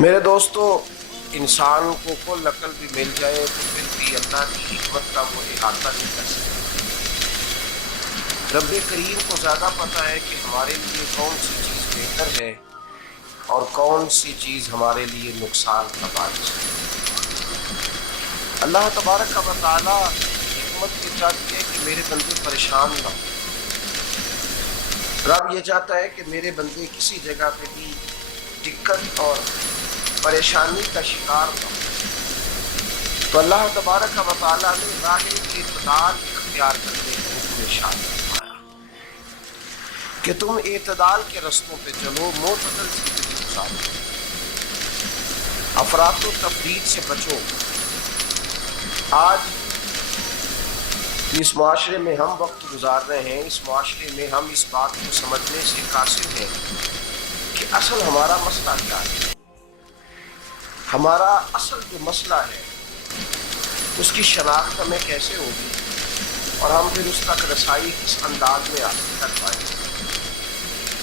میرے دوستو، انسان کو کل عقل بھی مل جائے تو پھر بھی اللہ کی حکمت کا وہ احاطہ نہیں کر سکتا۔ رب کریم کو زیادہ پتہ ہے کہ ہمارے لیے کون سی چیز بہتر ہے اور کون سی چیز ہمارے لیے نقصان کا باعث ہے۔ اللہ تبارک و تعالی حکمت یہ چاہتی ہے کہ میرے بندے پریشان نہ ہوں۔ رب یہ چاہتا ہے کہ میرے بندے کسی جگہ پہ بھی دقت اور پریشانی کا شکار نہ ہو۔ تو اللہ تبارک و تعالیٰ نے راہ اعتدال اختیار کرنے کا حکم ارشاد فرمایا کہ تم اعتدال کے رستوں پہ چلو، معتدل زندگی گزارو، افراط و تفریط سے بچو۔ آج اس معاشرے میں ہم وقت گزار رہے ہیں، اس معاشرے میں ہم اس بات کو سمجھنے سے قاصر ہیں کہ اصل ہمارا مسئلہ کیا ہے۔ ہمارا اصل جو مسئلہ ہے اس کی شناخت ہمیں کیسے ہوگی اور ہم پھر اس تک رسائی کس انداز میں حاصل کر پائیں گے۔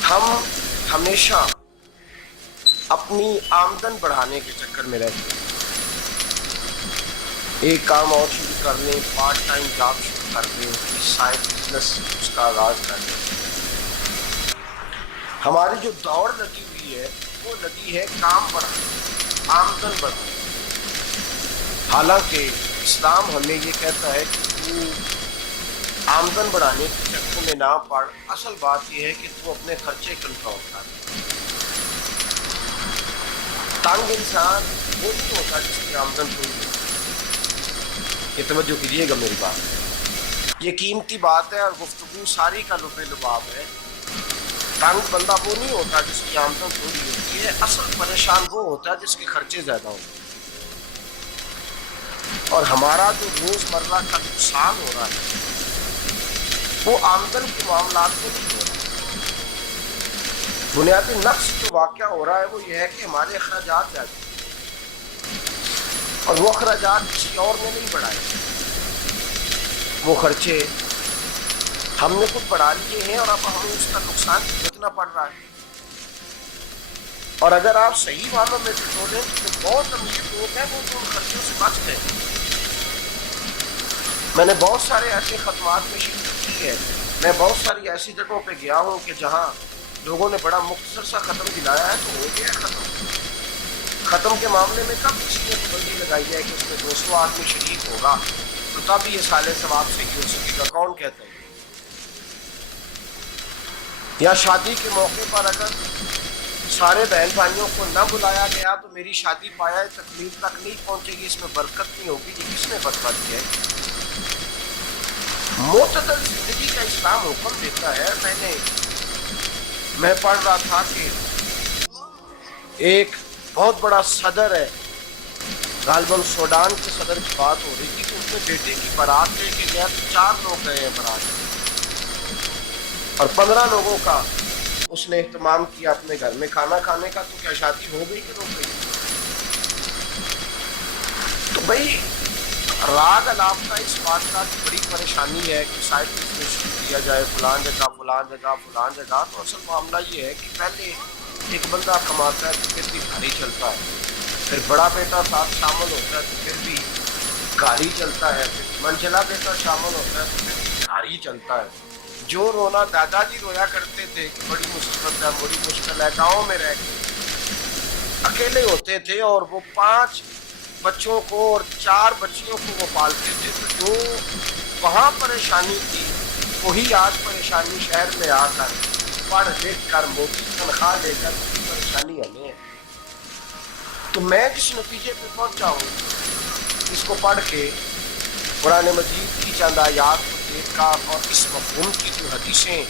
ہم ہمیشہ اپنی آمدن بڑھانے کے چکر میں رہتے ہیں، ایک کام اور شروع کر لیں، پارٹ ٹائم جاب شروع کر لیں، سائڈ بزنس اس کا آغاز کر لیں۔ ہماری جو دوڑ لگی ہوئی ہے وہ لگی ہے کام بڑھانے، آمدن بڑھانے۔ حالانکہ اسلام ہمیں یہ کہتا ہے کہ تو آمدن بڑھانے کے چکر میں نہ پڑ، اصل بات یہ ہے کہ تو اپنے خرچے کنٹرول کر۔ تنگ انسان وہ نہیں ہوتا جس کی آمدن تھوڑی ہوتی۔ یہ توجہ کیجیے گا میری بات، یہ قیمتی بات ہے اور گفتگو ساری کا لب لباب ہے۔ تنگ بندہ وہ نہیں ہوتا جس کی آمدن تھوڑی ہوتی ہے، اصل پریشان وہ ہوتا ہے جس کے خرچے زیادہ ہوتے ہیں۔ اور ہمارا جو روز مرہ کا نقصان ہو رہا ہے وہ آمدن کے معاملات میں نہیں ہو رہا۔ بنیادی نقص جو واقعہ ہو رہا ہے وہ یہ ہے کہ ہمارے اخراجات زیادہ ہیں اور وہ اخراجات کسی اور نے نہیں بڑھائے، وہ خرچے ہم نے خود بڑھا لیے ہیں اور اب ہمیں اس کا نقصان بھگتنا پڑ رہا ہے۔ اور اگر آپ صحیح معنوں میں ٹٹولیں تو جو بہت امیر لوگ ہیں وہ تو ان خرچوں سے بچ گئے۔ میں نے بہت سارے ایسے خدمات میں شرکت کی ہے، میں بہت ساری ایسی جگہوں پہ گیا ہوں کہ جہاں لوگوں نے بڑا مختصر سا ختم دلایا ہے تو ہو گیا ختم۔ ختم کے معاملے میں کب کسی نے پابندی لگائی ہے کہ اس میں 200 آدمی شریک ہوگا تو تب یہ سالے ثواب صحیح ہو سکے گا؟ کون کہتا ہے؟ یا شادی کے موقع پر اگر سارے بہن بھائیوں کو نہ بلایا گیا تو میری شادی پایا تکمیل تک نہیں پہنچے گی، اس میں برکت نہیں ہوگی، یہ کس نے فتویٰ دیا ہے؟ معتدل زندگی کا اسلام حکم دیتا ہے۔ میں پڑھ رہا تھا کہ ایک بہت بڑا صدر ہے، غالباً سوڈان کے صدر کی بات ہو رہی تھی کہ اس نے بیٹے کی بارات لے کے گیا تو 4 لوگ گئے ہیں بارات اور 15 لوگوں کا اس نے اہتمام کیا اپنے گھر میں کھانا کھانے کا۔ تو کیا شادی ہو گئی کہ رک گئی؟ تو بھائی راگ الافتہ اس بات کا بڑی پریشانی ہے کہ سائڈ بزنس شروع کیا جائے فلان جگہ فلان جگہ فلان جگہ۔ تو اصل معاملہ یہ ہے کہ پہلے ایک بندہ کماتا ہے تو پھر بھی گھر ہی چلتا ہے، پھر بڑا بیٹا ساتھ شامل ہوتا ہے تو پھر بھی گھر ہی چلتا ہے، پھر منجلا بیٹا شامل ہوتا ہے تو پھر بھی گھر ہی چلتا ہے۔ جو رونا دادا جی رویا کرتے تھے کہ بڑی مصیبت ہے، بڑی مشکل ہے، گاؤں میں رہ کے اکیلے ہوتے تھے اور وہ 5 بچوں کو اور 4 بچیوں کو وہ پالتے تھے، تو جو وہاں پریشانی تھی وہی آج پریشانی شہر میں آ کر پڑھ لکھ کر موٹی تنخواہ لے کر وہی پریشانی ہمیں ہے۔ تو میں جس نتیجے پہ پہنچا ہوں اس کو پڑھ کے، قرآن مجید کی چند آیات کو دیکھ کر اور اس مفہوم کی جو حدیثیں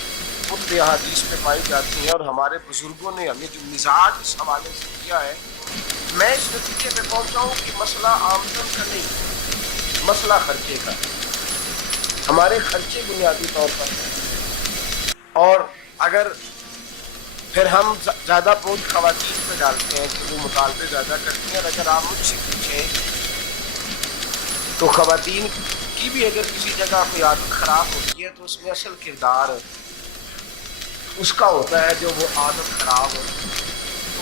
خود احادیث میں پائی جاتی ہیں اور ہمارے بزرگوں نے ہمیں جو مزاج اس حوالے سے دیا ہے، میں اس نتیجے پہ پہنچا ہوں کہ مسئلہ آمدن کا نہیں، مسئلہ خرچے کا۔ ہمارے خرچے بنیادی طور پر ہیں، اور اگر پھر ہم زیادہ بوجھ خواتین پہ ڈالتے ہیں کہ وہ مطالبے زیادہ کرتی ہیں، اور اگر آپ مجھ سے پوچھیں تو خواتین کی بھی اگر کسی جگہ کوئی عادت خراب ہوتی ہے تو اس میں اصل کردار اس کا ہوتا ہے جو وہ عادت خراب ہو۔ تو